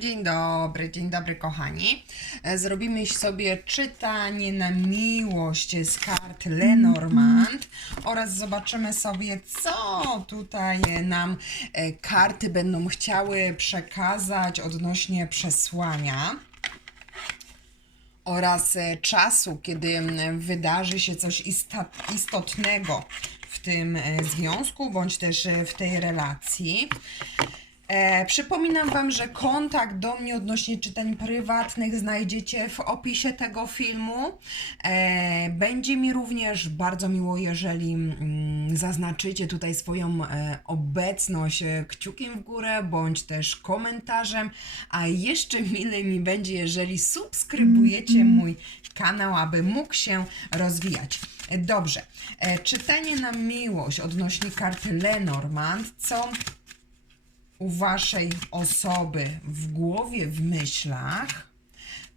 Dzień dobry, dzień dobry kochani. E, Zrobimy sobie czytanie na miłość z kart Lenormand oraz zobaczymy sobie, co tutaj nam e, karty będą chciały przekazać odnośnie przesłania oraz e, czasu, kiedy wydarzy się coś istotnego w tym związku bądź też w tej relacji. E, przypominam Wam, że kontakt do mnie odnośnie czytań prywatnych znajdziecie w opisie tego filmu. E, będzie mi również bardzo miło, jeżeli mm, zaznaczycie tutaj swoją e, obecność e, kciukiem w górę bądź też komentarzem, a jeszcze mile mi będzie, jeżeli subskrybujecie mój kanał, aby mógł się rozwijać. E, Dobrze, e, czytanie na miłość odnośnie karty Lenormand, co u waszej osoby w głowie, w myślach,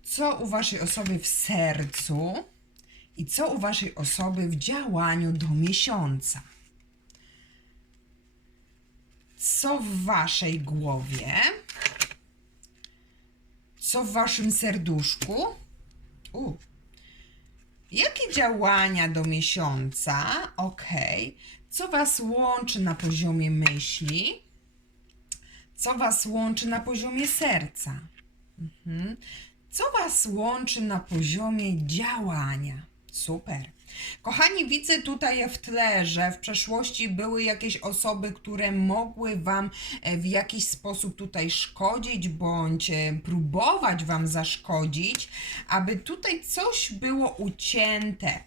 co u waszej osoby w sercu i co u waszej osoby w działaniu do miesiąca. Co w waszej głowie, co w waszym serduszku. U. Jakie działania do miesiąca? Ok. Co was łączy na poziomie myśli? Co Was łączy na poziomie serca? Mhm. Co Was łączy na poziomie działania? Super. Kochani, widzę tutaj w tle, że w przeszłości były jakieś osoby, które mogły Wam e, w jakiś sposób tutaj szkodzić, bądź e, próbować Wam zaszkodzić, aby tutaj coś było ucięte.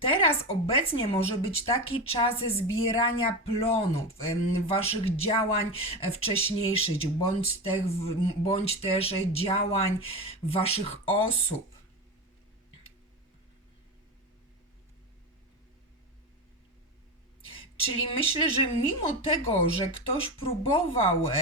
Teraz obecnie może być taki czas zbierania plonów waszych działań e, wcześniejszych, bądź, te, bądź też działań waszych osób. Czyli myślę, że mimo tego, że ktoś próbował e,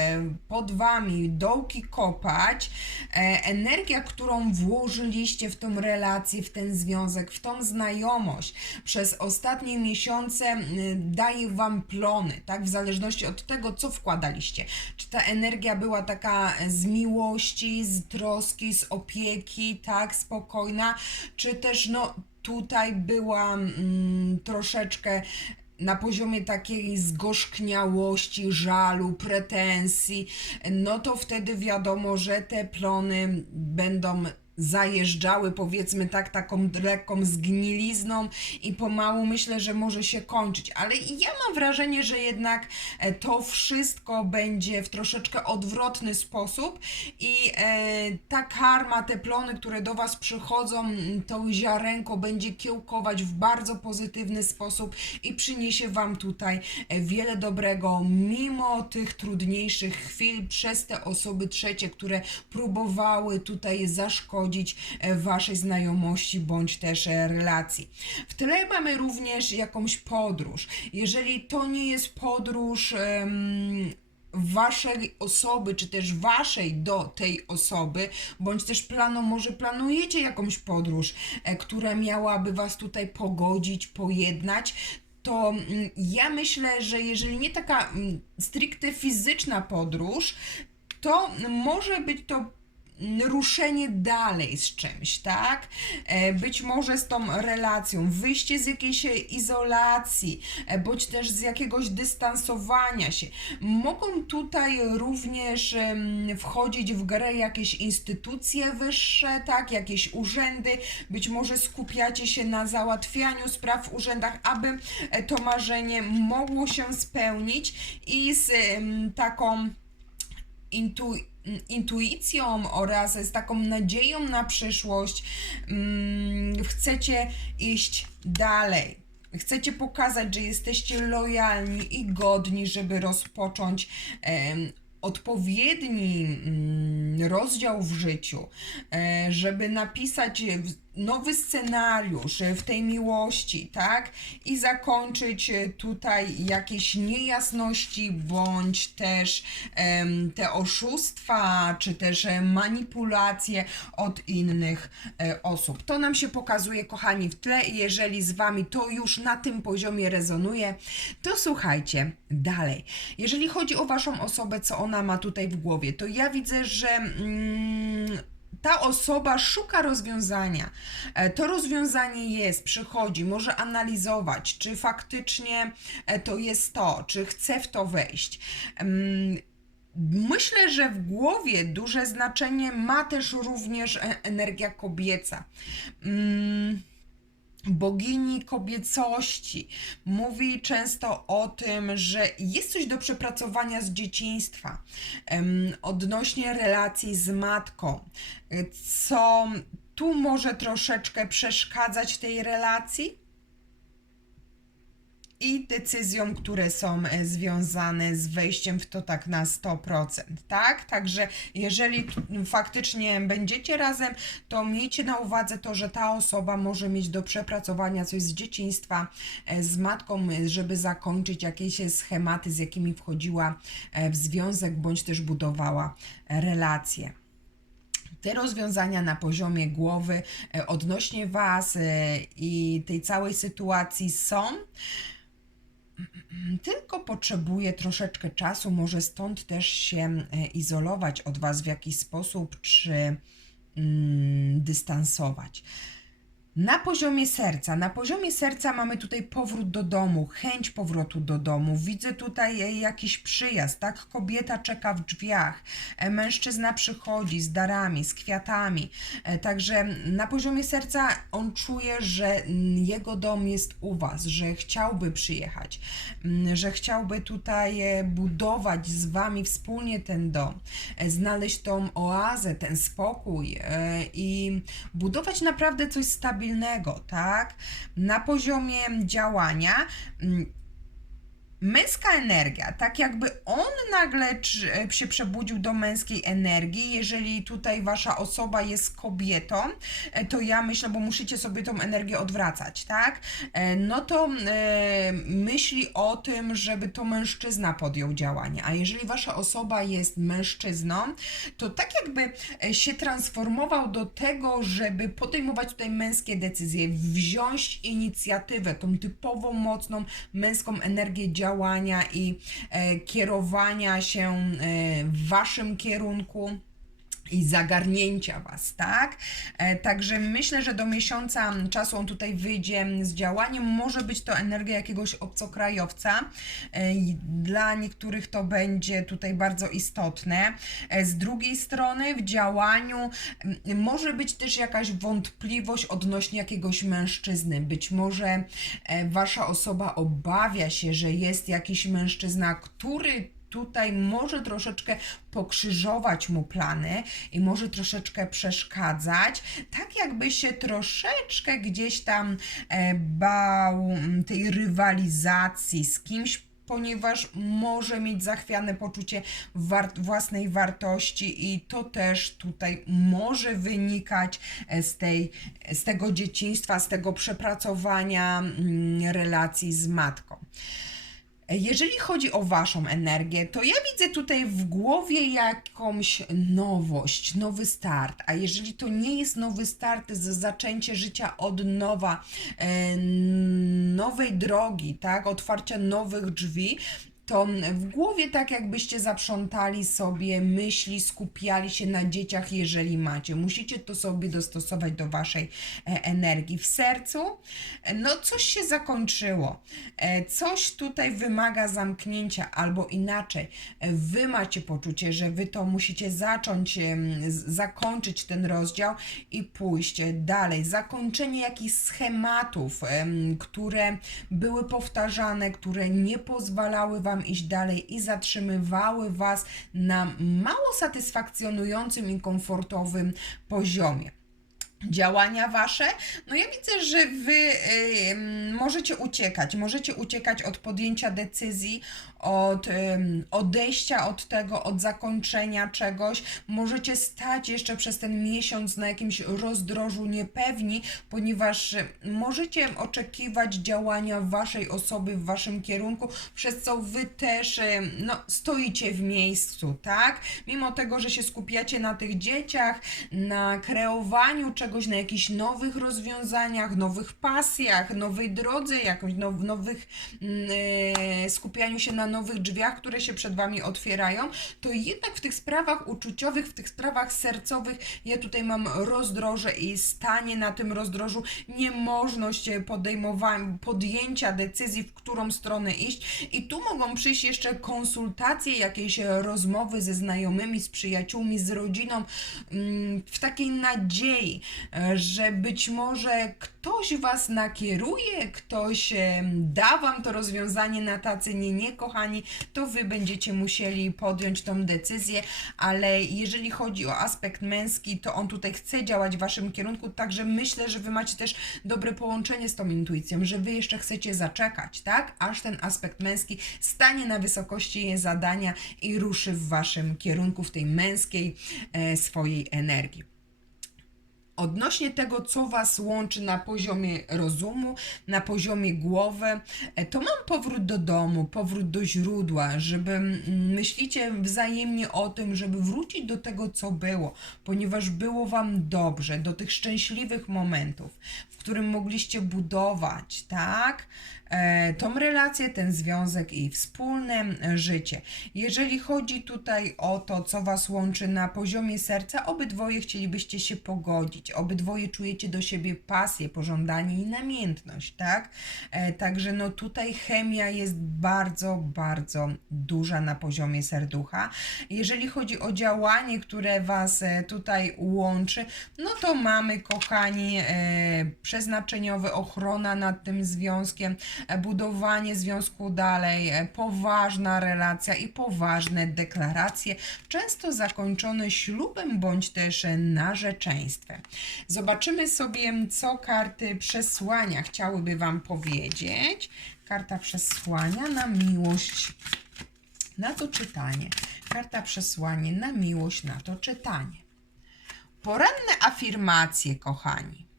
pod wami dołki kopać, e, energia, którą włożyliście w tą relację, w ten związek, w tą znajomość przez ostatnie miesiące daje wam plony, tak? W zależności od tego, co wkładaliście. Czy ta energia była taka z miłości, z troski, z opieki, tak? Spokojna, czy też no tutaj była mm, troszeczkę na poziomie takiej zgorzkniałości, żalu, pretensji, no to wtedy wiadomo, że te plony będą zajeżdżały, powiedzmy tak, taką lekką zgnilizną i pomału myślę, że może się kończyć. Ale ja mam wrażenie, że jednak e, to wszystko będzie w troszeczkę odwrotny sposób i e, ta karma, te plony, które do Was przychodzą, to ziarenko będzie kiełkować w bardzo pozytywny sposób i przyniesie Wam tutaj e, wiele dobrego, mimo tych trudniejszych chwil przez te osoby trzecie, które próbowały tutaj zaszkodzić e, Waszej znajomości bądź też e, relacji. W tle mamy również jakąś podróż. Jeżeli to nie jest podróż. em, waszej osoby, czy też waszej do tej osoby, bądź też planu, może planujecie jakąś podróż, e, która miałaby was tutaj pogodzić, pojednać, to mm, ja myślę, że jeżeli nie taka mm, stricte fizyczna podróż, to może być to ruszenie dalej z czymś, tak? E, Być może z tą relacją, wyjście z jakiejś e, izolacji, e, bądź też z jakiegoś dystansowania się. Mogą tutaj również wchodzić w grę jakieś instytucje wyższe, tak? Jakieś urzędy, być może skupiacie się na załatwianiu spraw w urzędach, aby to marzenie mogło się spełnić i z taką intu, intuicją oraz z taką nadzieją na przyszłość mm, chcecie iść dalej. Chcecie pokazać, że jesteście lojalni i godni, żeby rozpocząć odpowiedni mm, rozdział w życiu, e, żeby napisać nowy scenariusz e, w tej miłości, tak? I zakończyć e, tutaj jakieś niejasności, bądź też em, te oszustwa, czy też e, manipulacje od innych osób. To nam się pokazuje, kochani, w tle. Jeżeli z Wami to już na tym poziomie rezonuje, to słuchajcie dalej. Jeżeli chodzi o Waszą osobę, co ona ma tutaj w głowie, to ja widzę, że. Mm, ta osoba szuka rozwiązania. E, To rozwiązanie jest, przychodzi, może analizować, czy faktycznie e, to jest to, czy chce w to wejść. Myślę, że w głowie duże znaczenie ma też również e- energia kobieca. Bogini kobiecości. Mówi często o tym, że jest coś do przepracowania z dzieciństwa, odnośnie relacji z matką, co tu może troszeczkę przeszkadzać tej relacji i decyzjom, które są e, związane z wejściem w to tak na 100%, tak? Także jeżeli t- faktycznie będziecie razem, to miejcie na uwadze to, że ta osoba może mieć do przepracowania coś z dzieciństwa e, z matką, e, żeby zakończyć jakieś schematy, z jakimi wchodziła w związek, bądź też budowała relacje te rozwiązania na poziomie głowy odnośnie Was i tej całej sytuacji są. Tylko potrzebuje troszeczkę czasu, może stąd też się e, izolować od Was w jakiś sposób, czy mm, dystansować. Na poziomie serca, na poziomie serca mamy tutaj powrót do domu, chęć powrotu do domu. Widzę tutaj jakiś przyjazd, tak? Kobieta czeka w drzwiach, e, mężczyzna przychodzi z darami, z kwiatami. E, Także na poziomie serca on czuje, że jego dom jest u was, że chciałby przyjechać, że chciałby tutaj e, budować z wami wspólnie ten dom, znaleźć tą oazę, ten spokój i budować naprawdę coś stabilnego, tak? Na poziomie działania mm, męska energia, tak jakby on nagle e, się przebudził do męskiej energii. Jeżeli tutaj wasza osoba jest kobietą, e, to ja myślę, bo musicie sobie tą energię odwracać, tak? E, No to myśli o tym, żeby to mężczyzna podjął działanie. A jeżeli wasza osoba jest mężczyzną, to tak jakby się transformował do tego, żeby podejmować tutaj męskie decyzje, wziąć inicjatywę, tą typową, mocną męską energię działania i e, kierowania się e, w waszym kierunku i zagarnięcia Was, tak? E, Także myślę, że do miesiąca czasu on tutaj wyjdzie z działaniem. Może być to energia jakiegoś obcokrajowca. E, Dla niektórych to będzie tutaj bardzo istotne. E, Z drugiej strony w działaniu może być też jakaś wątpliwość odnośnie jakiegoś mężczyzny. Być może Wasza osoba obawia się, że jest jakiś mężczyzna, który tutaj może troszeczkę pokrzyżować mu plany i może troszeczkę przeszkadzać, tak jakby się troszeczkę gdzieś tam e, bał mm, tej rywalizacji z kimś, ponieważ może mieć zachwiane poczucie war- własnej wartości i to też tutaj może wynikać e, z, tej, z tego dzieciństwa, z tego przepracowania mm, relacji z matką. Jeżeli chodzi o Waszą energię, to ja widzę tutaj w głowie jakąś nowość, nowy start. A jeżeli to nie jest nowy start, z zaczęcie życia od nowa, e, nowej drogi, tak, otwarcia nowych drzwi, to w głowie tak jakbyście zaprzątali sobie myśli, skupiali się na dzieciach, jeżeli macie. Musicie to sobie dostosować do waszej e, energii. W sercu, no coś się zakończyło. E, Coś tutaj wymaga zamknięcia, albo inaczej. e, Wy macie poczucie, że wy to musicie zacząć, zakończyć ten rozdział i pójść dalej. Zakończenie jakichś schematów, em, które były powtarzane, które nie pozwalały Wam iść dalej i zatrzymywały Was na mało satysfakcjonującym i komfortowym poziomie. działania wasze. No ja widzę, że wy y, możecie uciekać, możecie uciekać od podjęcia decyzji, od odejścia od tego, od zakończenia czegoś. Możecie stać jeszcze przez ten miesiąc na jakimś rozdrożu niepewni, ponieważ możecie oczekiwać działania waszej osoby w waszym kierunku, przez co wy też no, stoicie w miejscu, tak? Mimo tego, że się skupiacie na tych dzieciach, na kreowaniu czegoś, na jakichś nowych rozwiązaniach, nowych pasjach, nowej drodze, jakąś now, nowych e, skupianiu się na nowych drzwiach, które się przed wami otwierają, to jednak w tych sprawach uczuciowych, w tych sprawach sercowych, ja tutaj mam rozdroże i stanie na tym rozdrożu, niemożność podejmowania, podjęcia decyzji, w którą stronę iść. I tu mogą przyjść jeszcze konsultacje, jakieś rozmowy ze znajomymi, z przyjaciółmi, z rodziną, mm, w takiej nadziei, że być może ktoś was nakieruje, ktoś da wam to rozwiązanie na tacy nie, nie, kochani, to wy będziecie musieli podjąć tą decyzję, ale jeżeli chodzi o aspekt męski, to on tutaj chce działać w waszym kierunku, także myślę, że wy macie też dobre połączenie z tą intuicją, że wy jeszcze chcecie zaczekać, tak? Aż ten aspekt męski stanie na wysokości zadania i ruszy w waszym kierunku, w tej męskiej e, swojej energii odnośnie tego, co Was łączy na poziomie rozumu, na poziomie głowy, e, to mam powrót do domu, powrót do źródła, żeby mm, myślicie wzajemnie o tym, żeby wrócić do tego, co było, ponieważ było Wam dobrze, do tych szczęśliwych momentów, w którym mogliście budować, tak? E, tą relację, ten związek i wspólne e, życie. Jeżeli chodzi tutaj o to, co Was łączy na poziomie serca, obydwoje chcielibyście się pogodzić, obydwoje czujecie do siebie pasję, pożądanie i namiętność, tak? E, Także no tutaj chemia jest bardzo, bardzo duża na poziomie serducha. Jeżeli chodzi o działanie, które Was tutaj łączy, no to mamy, kochani, przeznaczeniowe ochrona nad tym związkiem, budowanie związku dalej, e, poważna relacja i poważne deklaracje, często zakończone ślubem bądź też e, narzeczeństwem. Zobaczymy sobie, co karty przesłania chciałyby Wam powiedzieć. Karta przesłania na miłość, na to czytanie. Karta przesłanie na miłość, na to czytanie. Poranne afirmacje, kochani.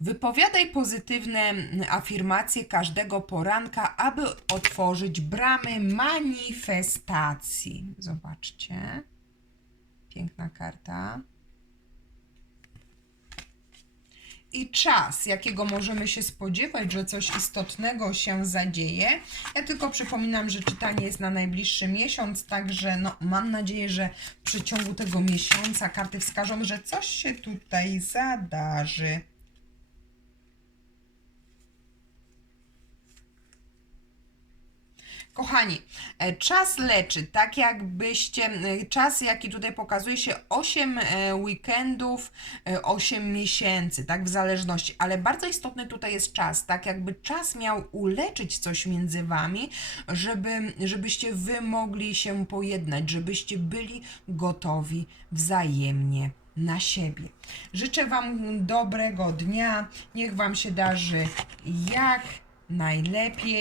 Wypowiadaj pozytywne afirmacje każdego poranka, aby otworzyć bramy manifestacji. Zobaczcie. Piękna karta. I czas, jakiego możemy się spodziewać, że coś istotnego się zadzieje. Ja tylko przypominam, że czytanie jest na najbliższy miesiąc, także no, mam nadzieję, że w przeciągu tego miesiąca karty wskażą, że coś się tutaj zadarzy. Kochani, e, czas leczy, tak jakbyście, e, czas jaki tutaj pokazuje się 8 e, weekendów, e, 8 miesięcy, tak w zależności, ale bardzo istotny tutaj jest czas, tak jakby czas miał uleczyć coś między wami, żeby, żebyście wy mogli się pojednać, żebyście byli gotowi wzajemnie na siebie. Życzę Wam dobrego dnia, niech Wam się darzy jak najlepiej.